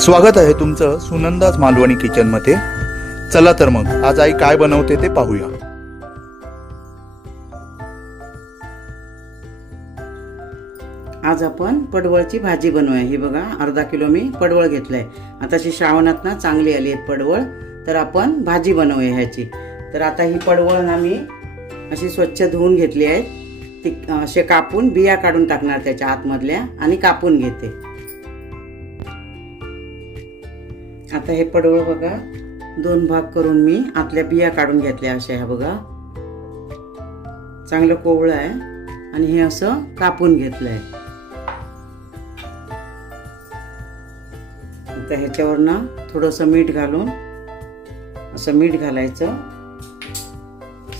स्वागत आहे तुमचं सुनंदाज मालवणी किचनमध्ये चला तर मग आज आई काय बनवते ते पाहूया. आज आपण पडवळची भाजी बनवूया. ही बघा अर्धा किलो मी पडवळ घेतलंय. आताशी श्रावणात ना चांगली आली आहेत पडवळ तर आपण भाजी बनवूया ह्याची. तर आता ही पडवळ ना मी अशी स्वच्छ धुवून घेतली आहे. ती असे कापून बिया काढून टाकणार त्याच्या आतमधल्या आणि कापून घेते. आता हे पडवळ बघा. दोन भाग करून मी आतल्या बिया काढून घेतल्या अशा ह्या बघा. चांगलं कोवळं आहे. आणि हे असं कापून घेतलंय. आता ह्याच्यावर ना थोडंसं मीठ घालून असं मीठ घालायचं.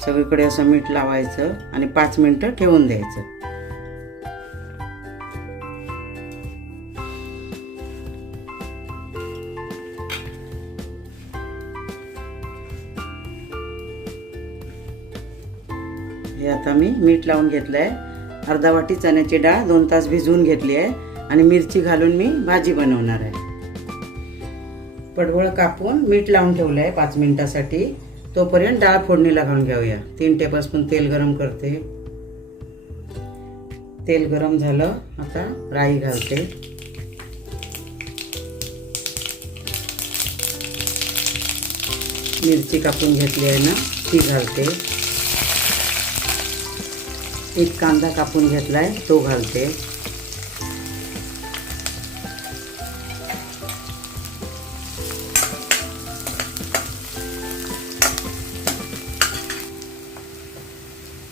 सगळीकडे असं मीठ लावायचं आणि पाच मिनटं ठेवून द्यायचं. हे आता मी मीठ लावून घेतलं आहे अर्धा वाटी चण्याची डाळ दोन तास भिजवून घेतली आहे. आणि मिरची घालून मी भाजी बनवणार आहे. पडवळ कापून मीठ लावून ठेवलं आहे पाच मिनिटासाठी. तोपर्यंत डाळ फोडणीला घालून घेऊया. तीन टेबलस्पून तेल गरम करते. तेल गरम झालं आता राई घालते. मिरची कापून घेतली आहे ना ती घालते. एक कांदा कापून घेतला आहे तो घालते.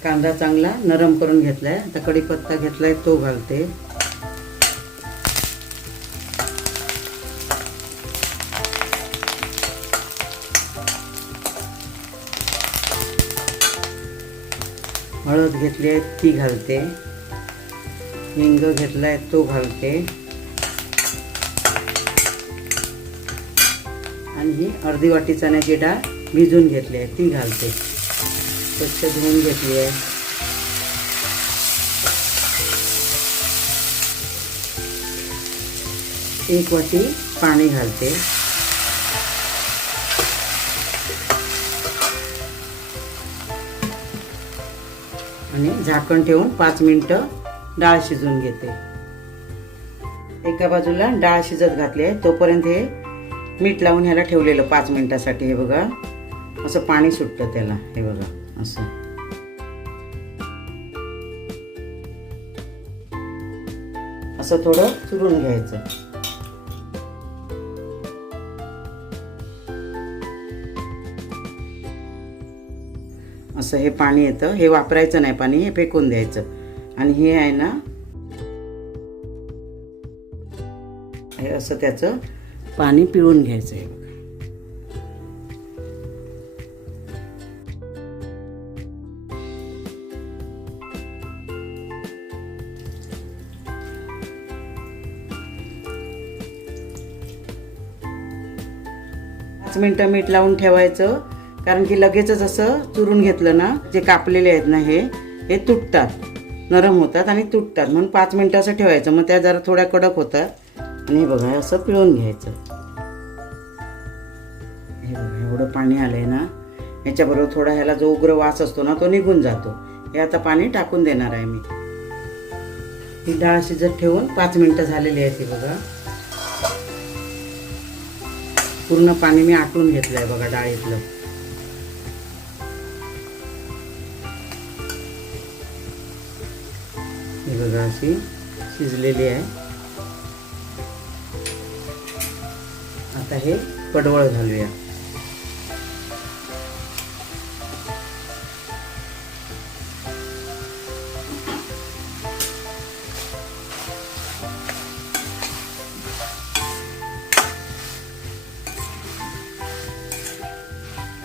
कांदा चांगला नरम करून घेतला आहे आता कढीपत्ता घेतला आहे तो घालते. हळद घेतली आहे ती घालते. हिंग आहे तो घालते. आणि ही अर्धी वाटी चण्याची डाळ भिजून घेतली आहे ती घालते. स्वच्छ धुवून घेतली आहे. एक वाटी पाणी घालते. आणि झाकण ठेवून पाच मिनटं डाळ शिजवून घेते. एका बाजूला डाळ शिजत घातली आहे. तोपर्यंत हे मीठ लावून ह्याला ठेवलेलं पाच मिनटासाठी. हे बघा असं पाणी सुटतं त्याला. हे बघा असं. असं थोडं चुरून घ्यायचं. असं हे पाणी येतं. हे वापरायचं नाही पाणी हे फेकून द्यायचं. आणि हे आहे ना हे असं त्याचं पाणी पिळून घ्यायचं आहे. पाच मिनटं मीठ लावून ठेवायचं. कारण की लगेचच असं चुरून घेतलं ना जे कापलेले आहेत ना हे हे तुटतात. नरम होतात आणि तुटतात. म्हणून पाच मिनटं असं ठेवायचं. मग त्या जरा थोड्या कडक होतात. आणि हे बघा हे असं पिळून घ्यायचं. हे बघा एवढं पाणी आलंय ना याच्याबरोबर थोडा ह्याला जो उग्र वास असतो ना तो निघून जातो. हे आता पाणी टाकून देणार आहे मी. ही डाळ शिजत ठेवून पाच मिनटं झालेली आहे ती बघा. पूर्ण पाणी मी आटून घेतलंय बघा डाळीतलं. बघा अशी शिजलेली आहे. आता हे पडवळ घालूया.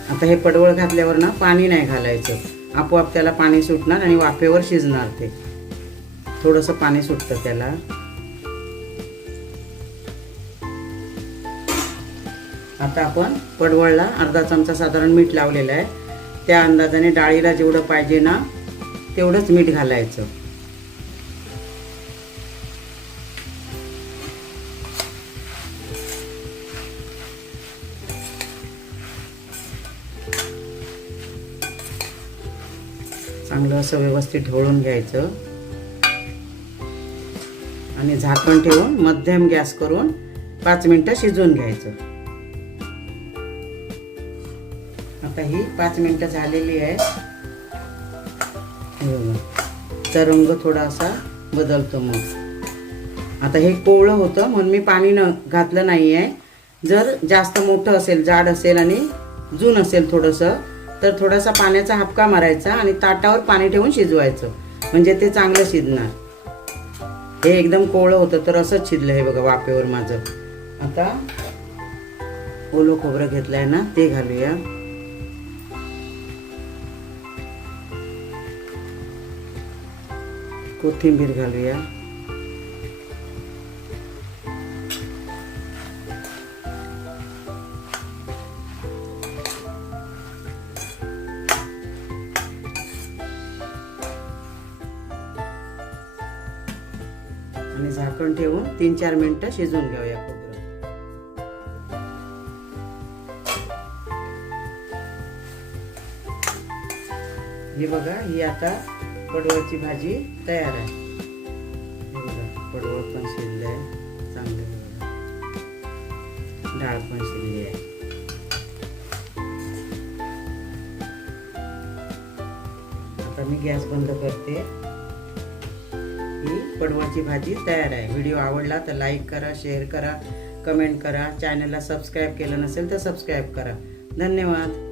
आता हे पडवळ घातल्यावर ना पाणी नाही घालायचं. आपोआप त्याला पाणी सुटणार आणि वाफेवर शिजणार ते. थोडंसं पाणी सुटतं त्याला. आता आपण पडवळला अर्धा चमचा साधारण मीठ लावलेला आहे. त्या अंदाजाने डाळीला जेवढं पाहिजे ना तेवढंच मीठ घालायचं. चांगलं असं व्यवस्थित ढवळून घ्यायचं. आणि झाकण ठेवून मध्यम गॅस करून पाच मिनटं शिजवून घ्यायचं. आता ही पाच मिनटं झालेली आहे चा रंग थोडासा बदलतो मग. आता हे कोवळं होतं म्हणून मी पाणी न घातलं नाही आहे जर जास्त मोठं असेल जाड असेल आणि जून असेल थोडंसं तर थोडासा पाण्याचा हापका मारायचा आणि ताटावर पाणी ठेवून शिजवायचं. म्हणजे ते चांगलं शिजणार. हे एकदम कोवळं होतं तर असंच शिजलं हे बघा वाफेवर माझं. आता ओलं खोबरं घेतलं आहे ना ते घालूया. कोथिंबीर घालूया. आणि झाकण ठेवून तीन चार मिनिटं शिजवून घेऊया खोबरं. ही बघा ही आता पडवळची भाजी तयार आहे. हे बघा पडवळ पण शिजलं आहे चांगलं डाळ पण शिजली आहे. आता मी गॅस बंद करते. ही पडवळची भाजी तयार आहे. व्हिडिओ आवडला तर लाईक करा शेअर करा कमेंट करा. चॅनलला सबस्क्राईब केलं नसेल तर सबस्क्राईब करा. धन्यवाद.